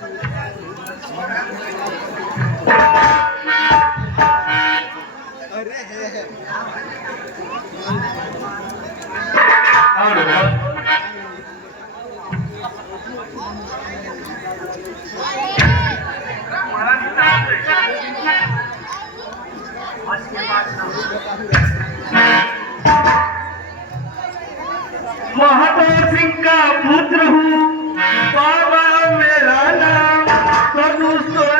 महादेव सिंह का पुत्र हूँ, बाबा मेरा नाम धनुष तोड़ा।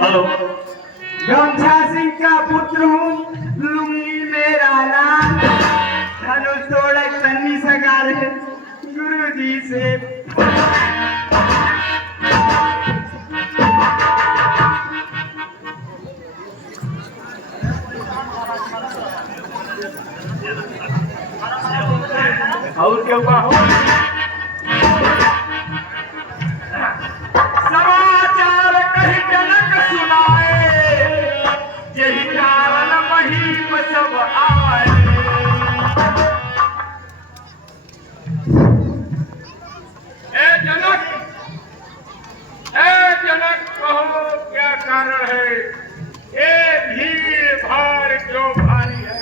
हेलो, गमछा सिंह का पुत्र हूँ, लुंगी मेरा नाम धनुष तोड़ा तन्नी सगार गुरु जी से। और क्या हुआ हो? समाचार कही जनक सुनाए, यही कारण महीम सब आए। जनक कहो क्या कारण है? ये भीड़ भाड़ क्यों भारी है?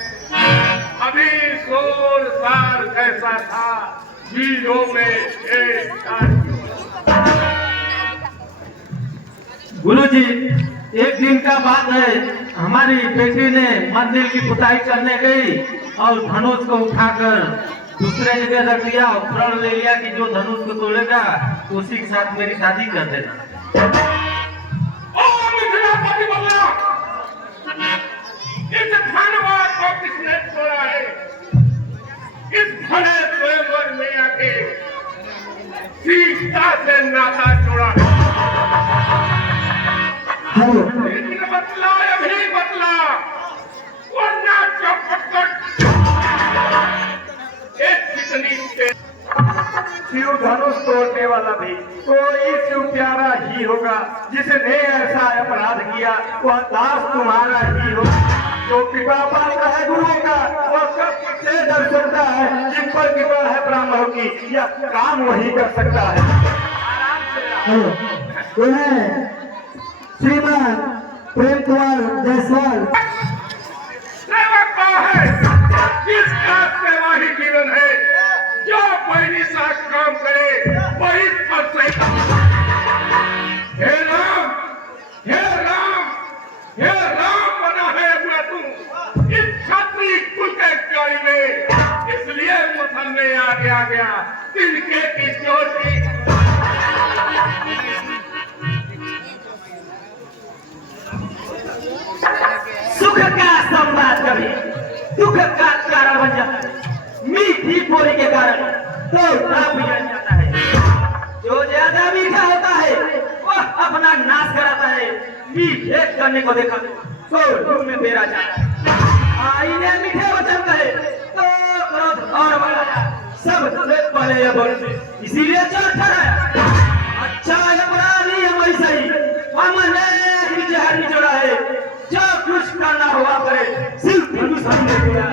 अभी शोर सार कैसा था, वीरों में एक गुरुजी, एक दिन का बात है, हमारी बेटी ने मंदिर की पुताई करने गई और धनुष को उठाकर दूसरे जगह रख दिया और प्रण ले लिया कि जो धनुष को तोड़ेगा उसी के साथ मेरी शादी कर देना। इस धनवाद को किसने तोड़ा है? इस भले स्वयंवर में आके सीता से नाता जोड़ा है। बतला अभी बतला, वरना चौपट कर शिव धनुष तोड़ने वाला भी कोई शिव प्यारा ही होगा। जिसने ऐसा अपराध किया वह दास तुम्हारा ही होगा। जो कृपा पाता है गुरु का वह कब से दर्शनता है। जिन पर कृपा है ब्राह्मणों की यह काम वही कर सकता है। श्रीमान प्रेम कुमार जायसवाल सेवक है, जिसका सेवा ही जीवन है। जो कोई निशा काम करे वही फल से। हे राम, हे राम, हे राम बना है हुआ तू इस क्षत्रिय कुल के गाड़ी में। इसलिए मथन में आगे आ गया तिनके की चोटी। सुख का संवाद कभी दुख का कारण बन जाता है। मीठी बोली के कारण तो बिगड़ जाता है। जो ज्यादा मीठा होता है वह अपना नाश कराता है। मीठे करने को देखा तो रूप में बेरा जाता है। आईने मीठे वचन कहे तो क्रोध और बढ़ाया। सबसे पहले यह बोलते इसीलिए चल ठहराया। अच्छा है बुरा नहीं हम ऐसा ही हमने ही जहर निचोड़ा है। जो कुछ करना हुआ करे सिर्फ हिंदुस्तान ने किया।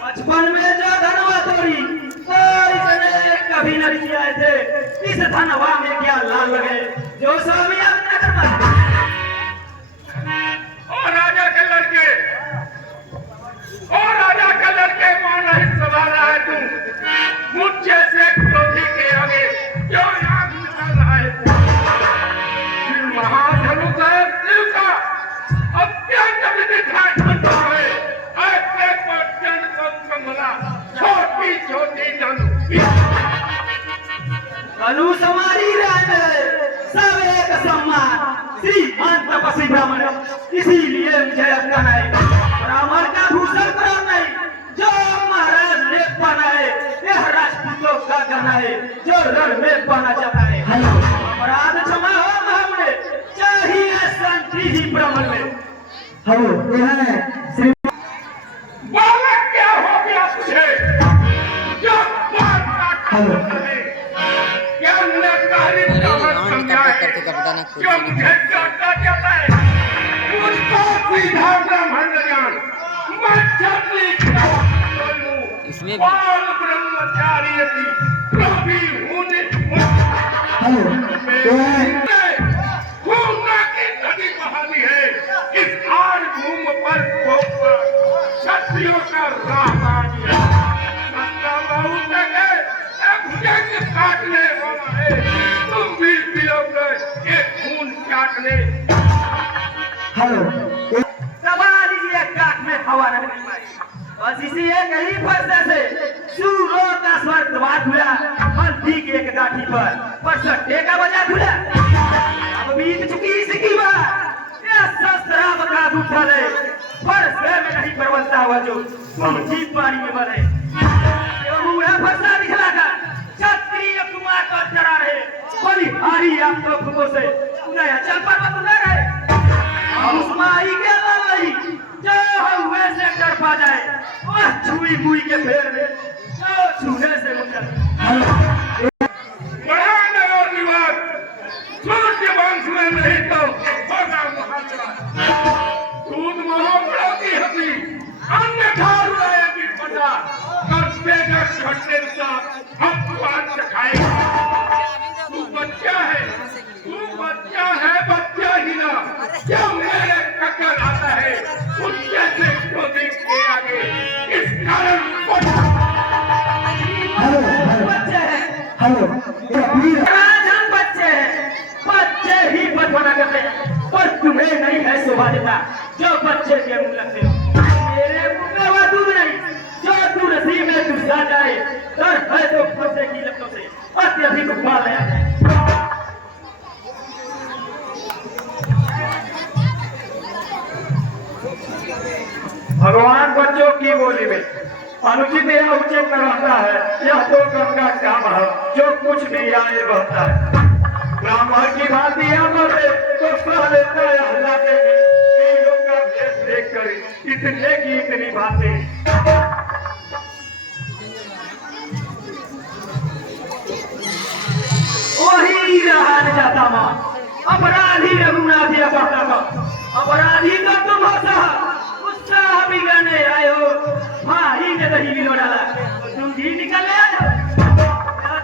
बचपन में जो धनवा तोड़ी तो इसने कभी न किया थे। इस धनवा में क्या लाल लगे जो स्वामी अपना करना। और राजा के लड़के, और राजा के लड़के कौन नहीं सवाल रहा है तू? मुझे से क्रोधी के आगे क्यों आग निकाल रहा है तू? महाधनु साहब शिव का अत्यंत विधिघात बनता है। ऐसे प्रचंड को संभला छोटी छोटी धनु धनुष हमारी राज सब एक सम ब्राह्मण इसीलिए मुझे अटकाना है। ब्राह्मण का भूषण करो नहीं, जो महाराज ने पाना है, यह राजपूतों का कहना है, जो रण में पाना चाहता है। अपराध क्षमा हो महामने, चाहिए शांति ही ब्राह्मण में। हेलो, यह है श्री बालक क्या हो गया तुझे? जो बात का है, क्या नकारी ब्राह्मण समझाए? क्यों मुझे जानता जाता है? मुझको सीधा ब्राह्मण न जान, मैं छत्री इसमें भी बाल ब्रह्मचारी थी, कभी होने खूना की नदी बहानी है। इस आड़ घूम पर क्षत्रियों का राजधानी है। सत्ता बहुत है, भुजंग काटने वाला है। तुम भी पियोगे एक खून चाटने। हेलो, दबा लीजिए काट में हवा न निकल पाए। बस इसी एक ही फरसे से सूरों का स्वर दबा धुला, हल्दी के एक गाठी पर सट्टे का बजा धुला। अब बीत चुकी इसकी बात, यह शस्त्राव का दूठा ले, फरसे में नहीं प्रबलता हुआ जो समझी पानी में बने। ये बूढ़ा फरसा दिखला का क्षत्रिय कुमार का चरा रहे, बलिहारी आप तो खुदों से नया चल पर मत न रहे। उस माई के लड़ाई जो हुए से डर पा जाए, वह छुई मुई के फेर में जो छूने से मुझे बड़ा नगर निवास सूर्य वंश में नहीं तो होगा महाराज। दूध मोहब्बतों की हती, अन्यथा रुलाएगी प्रजा, कर्तेगा खट्टे साथ हम बात चखाएगा। तू बच्चा है, बच्चा ही ना। क्या मेरे कक्कर आता है, उससे से क्रोधित के आगे इस कारण बच्चे हैं। हेलो, आज हम बच्चे हैं, बच्चे ही बदमाना करते हैं, पर तुम्हें नहीं है शोभा देता जो बच्चे के मुंह लगते हो। मेरे मुंह में वह दूध नहीं जो तुलसी में घुसा जाए, डर है तो फंसे की लपटों से अत्यधिक उबाल ले आते हैं। भगवान बच्चों की बोली में अनुचित या उचित न रहता है, यह तो गंगा काम है जो कुछ भी आए बहता है। ब्राह्मण की भांति मरे तो सह लेता है हल्ला के तीनों का भेष देख कर इतने की इतनी बातें। वही रहा न जाता मां, अपराधी रघुनाथ या कहता का, अपराधी तो तुम हो साहब, उत्साह बिगाड़ने आए हो। भाई ने दही भी डाला तो तुम जी निकल आए हो।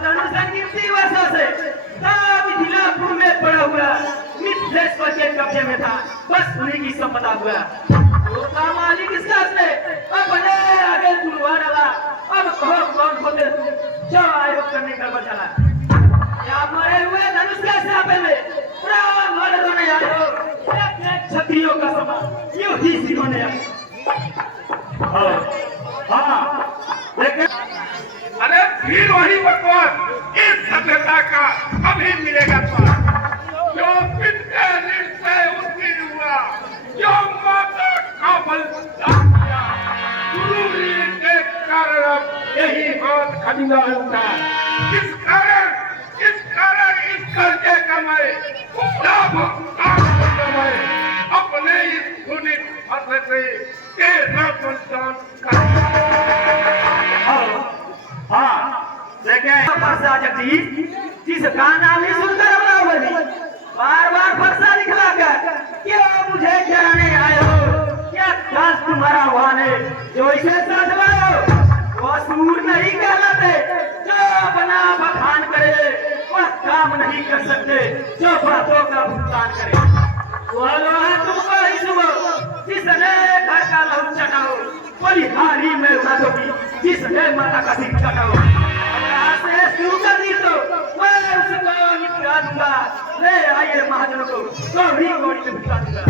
धनुषंगीर्ति वर्षों से मिथिलापुर में पड़ा हुआ मिथिलेश्वर के कब्जे में था, बस उन्हीं की संपदा हुआ। उसका मालिक इस से अपने आगे तुलवा डाला। अब कहो कौन होते जो आए हो करने का बचाला। या मरे हुए धनुष के सापे में ब्राह्मण होने आए हो, एक क्षत्रियों का समान यूं ही सिरोने आए। हाँ, लेकिन अरे फिर वही बकवास, इस सभ्यता का अभी मिलेगा स्वाद। जो पिता निर्णय उसी हुआ, जो माता का बल किया, गुरु के कारण यही हाथ खरीदा होता। इस कारण इस कर्जे कमाए, कमाए अपने इस पुनित फंसे से तेरा संतान हाँ, लेकिन फरसा जगदीश जिसका नाम ही सुनकर अमरावती बार बार फरसा दिखला कर क्यों मुझे कहने आए हो? क्या खास तुम्हारा वाहन है जो इसे साथ लाओ? वो सूर नहीं कहलाते जो अपना बखान करे, वह काम नहीं कर सकते जो बातों का भुगतान करे। वह लोहा तुमको ही सुनो जिसने घर का लहू चटाओ, बलिहारी में उड़ा दोगी जिसने माता का सिर चटाओ। से शुरू कर दी तो मैं उसको निपटा दूंगा। ले आइए महाजनों को गौरी गौरी में भिजवा दूंगा।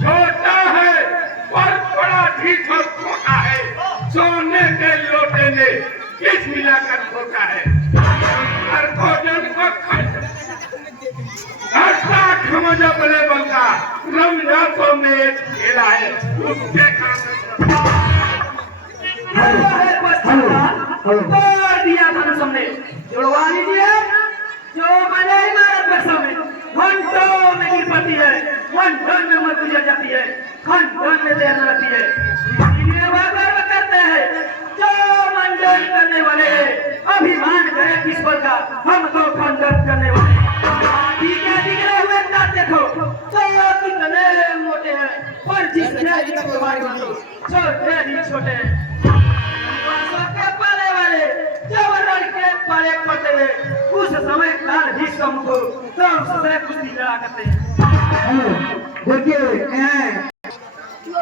छोटा है पर बड़ा ठीक और छोटा है। सोने के लोटे में किस मिलाकर छोटा है। हर भोजन को मजब लेवल का रमजान में एक खेला है, तुम देखा तोड़ दिया धनुष हमने, जुड़वा लीजिए। जो बने इमारत पर समय घंटों में गिर पड़ती है, घंटों में मर गुजर जाती है, घंटों में देर न लगती है। इसलिए वह गर्व करते हैं जो मंडन करने वाले अभिमान करे किस पर का, हम तो खंडन करने वाले। ठीक है, निकले हुए दांत देखो तो कितने मोटे हैं, पर जिसने छोटे ही छोटे हैं। के पाले वाले जब लड़के पाले पड़ते हैं, उस समय काल भी को तो उससे कुश्ती लड़ा करते हैं। देखिए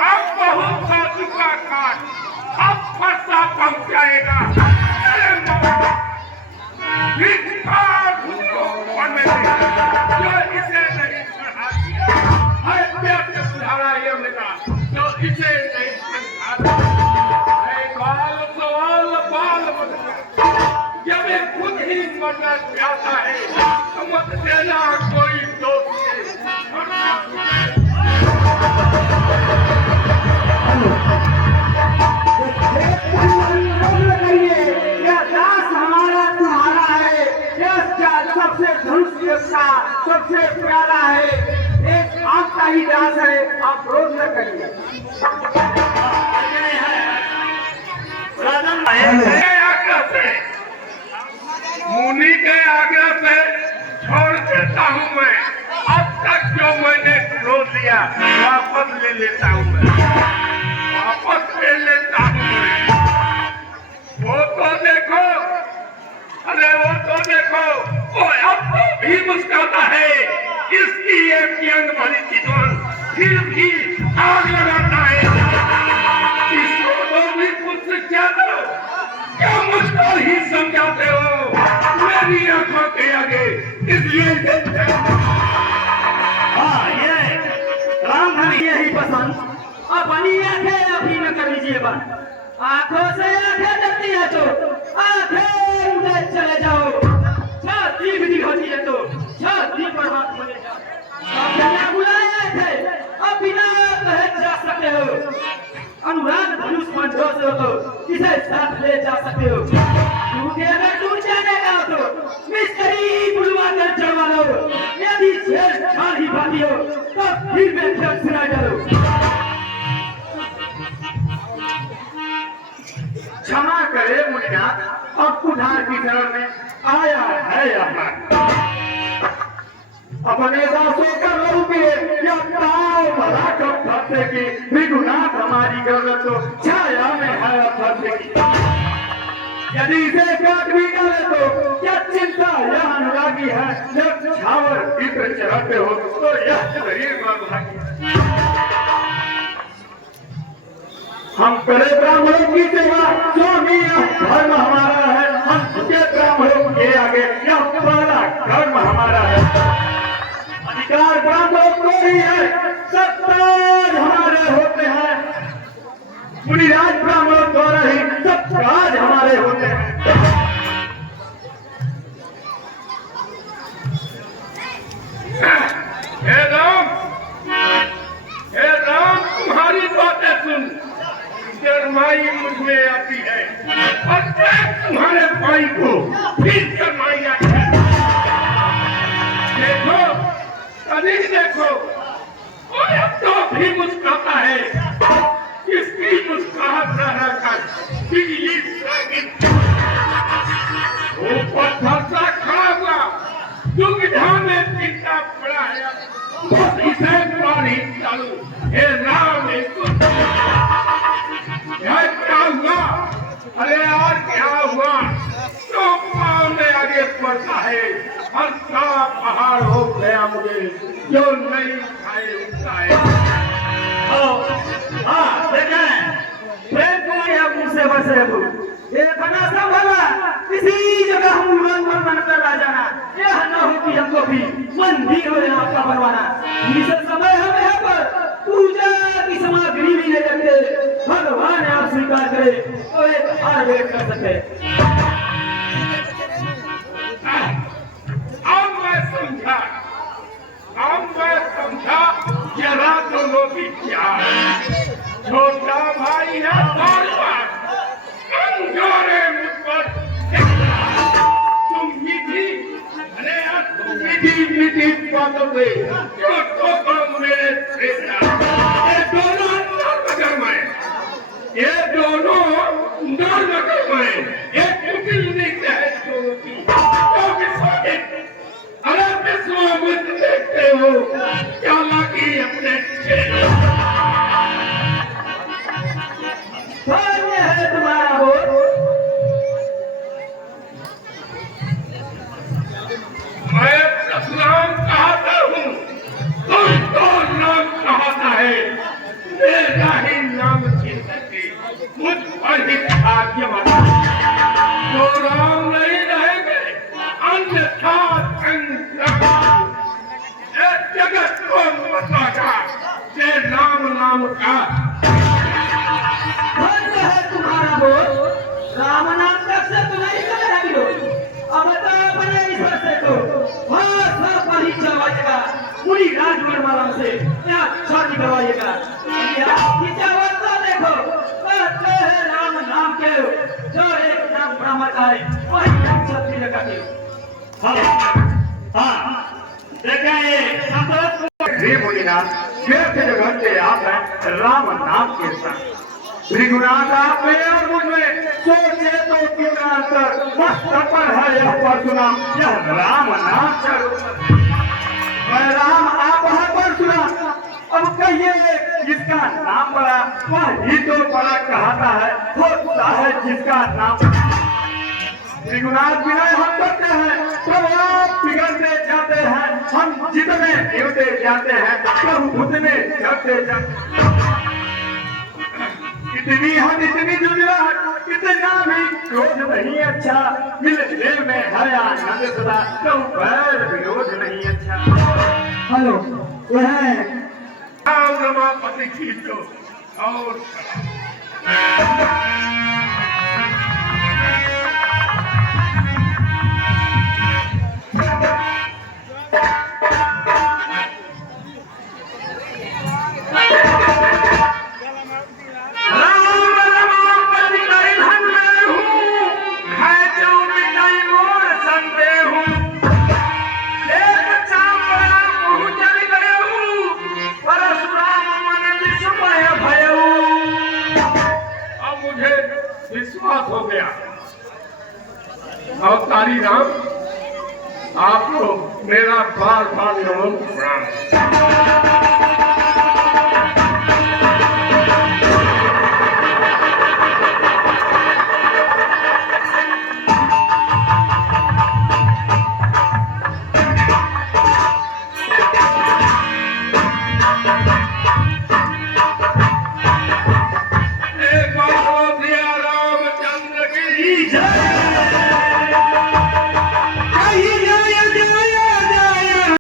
अब बहुत सा चुका काट, अब फंसा पहुंचाएगा। जो इसे नहीं सुधारा ये मिला, जो इसे नहीं बाल सवाल बाल जब ये खुद ही मरना चाहता है तो मत देना कोई दोस्त सबसे प्यारा है, एक आपका ही दास है, आप रोज न करिए। मुनि के आग्रह से छोड़ देता हूँ मैं, अब तक जो मैंने खो दिया वापस ले लेता हूँ मैं, वापस ले लेता हूँ मैं। वो तो देखो, अरे वो तो देखो, वो अब तो भी मुस्कुराता है, इसकी एक यंग भरी चितवन फिर भी आग लगाता है। इसको तो भी कुछ क्या दो, क्या मुझको ही समझाते हो मेरी आंखों के आगे, इसलिए हाँ ये राम धनी यही पसंद। अपनी आंखें अभी न कर लीजिए बात, आंखों से आंखें डरती है तो आंखें उधर चले जाओ, छाती भी होती है तो छाती पर हाथ मले जाओ। बिना बुलाए थे अब बिना कहे जा सकते हो, अनुराग धनुष मंचों से हो तो इसे साथ ले जा सकते हो, क्योंकि अगर दूर जाने का हो तो मिस्त्री बुलवा कर चढ़वा लो, यदि छेड़छाड़ ही बाकी हो तो फिर मैं खेल सुना डालो। क्षमा करे मुनिनाथ, अब कुठार की शरण में आया है अपने दासों का लहू पिए या ताव भला कब फंसे की, विगुनाथ हमारी गौरव तो छाया में है फंसे की। यदि इसे काट भी डाले तो क्या चिंता, यह अनुरागी है, जब छावर इत्र चढ़ते हो तो यह शरीर में भागी है। हम करे ब्राह्मणों की सेवा, स्वामी धर्म हमारा है, हम झुके ब्राह्मणों के आगे, यह पहला धर्म हमारा है। अधिकार ब्राह्मणों को ही है, सत्ताज हमारे होते हैं, मुनिराज ब्राह्मणों द्वारा ही सब काज हमारे होते हैं। हे राम, तुम्हारी बातें सुन, शर्माई मुझ में आती है और तुम्हारे भाई को फिर शर्माई आती है। देखो, कभी देखो, और अब तो भी मुस्कुराता है, इसकी मुस्कुराहट रह कर बिजली वो पत्थर सा खड़ा हुआ, दुविधा में चिंता पड़ा है, बस इसे पानी डालो। हे राम, क्या हुआ? अरे यार क्या हुआ? तो पाँव में आगे बढ़ता है, हर सा पहाड़ हो गया मुझे, जो नहीं खाए उठता है। हाँ देखें, प्रेम कुमारी अब मुझसे बसे हो, एक ना संभला किसी जगह हम उड़न मन कर आ जाना, यह न हो कि हमको भी मंदिर हो यहाँ आपका बनवाना। इस समय हम यहाँ पर पूजा की सामग्री भी ले सकते, भगवान आप स्वीकार करे तो एक हार वेट कर सकते। अब मैं समझा, अब मैं की क्या? छोटा भाई है बर्बाद, कमजोर है मुझ पर। तुम मीठी, अरे यार तुम मीठी बातों पे क्यों ठोको मेरे बेटा? ये दोनों नरमगर में, ये दोनों नरमगर में, ये कुटिल नहीं है दोनों की। तो विश्वामित्र, अरे विश्वामित्र देखते हो क्या लगी अपने चेहरे? धन्य है तुम्हारा हो। मैं सतनाम कहता हूँ, तुम तो नाम कहता है, मेरा ही नाम छीन सके, मुझ पर ही भाग्य मना। तो राम नहीं रहेंगे, अन्यथा संग्राम। ये जगत को बतागा, ये नाम का। धन्य है तुम्हारा हो। राम नाम तक से तो नहीं कर रही हो, अब तो अपने ईश्वर से तो सब पर ही चलवाइएगा। पूरी राजवर्माला से क्या छाती करवाइएगा। खिंचावत तो देखो, कहते हैं राम नाम के जो एक नाम ब्राह्मण का है वही नाम क्षत्रिय का के। हाँ, देखा ये संतोष हे मुनिनाथ, व्यर्थ जगत से आप हैं राम नाम के संग। त्रिगुणात आप में और मुझ में सोचे तो कितना अंतर, मस्त पर है यह परशुराम, यह राम नाम स्वरूप। मैं राम आप है परशुराम। अब कहिए जिसका नाम बड़ा वह ही तो बड़ा कहता है, होता है जिसका नाम। त्रिगुणात विनय हम करते हैं, प्रभु आप बिगड़ते जाते हैं, हम जितने गिरते जाते हैं प्रभु उतने चढ़ते जाते। इतनी हद इतनी जुझलाहट, इतना भी क्रोध नहीं अच्छा, मिल दिल में है आनंद सदा, प्रभु बैर विरोध नहीं अच्छा। हेलो, यह राम रमापति की तो और विश्वास हो गया। अवतारी राम, आपको मेरा बार बार नमन प्रणाम। एक बार बोल दिया रामचंद्र की जय।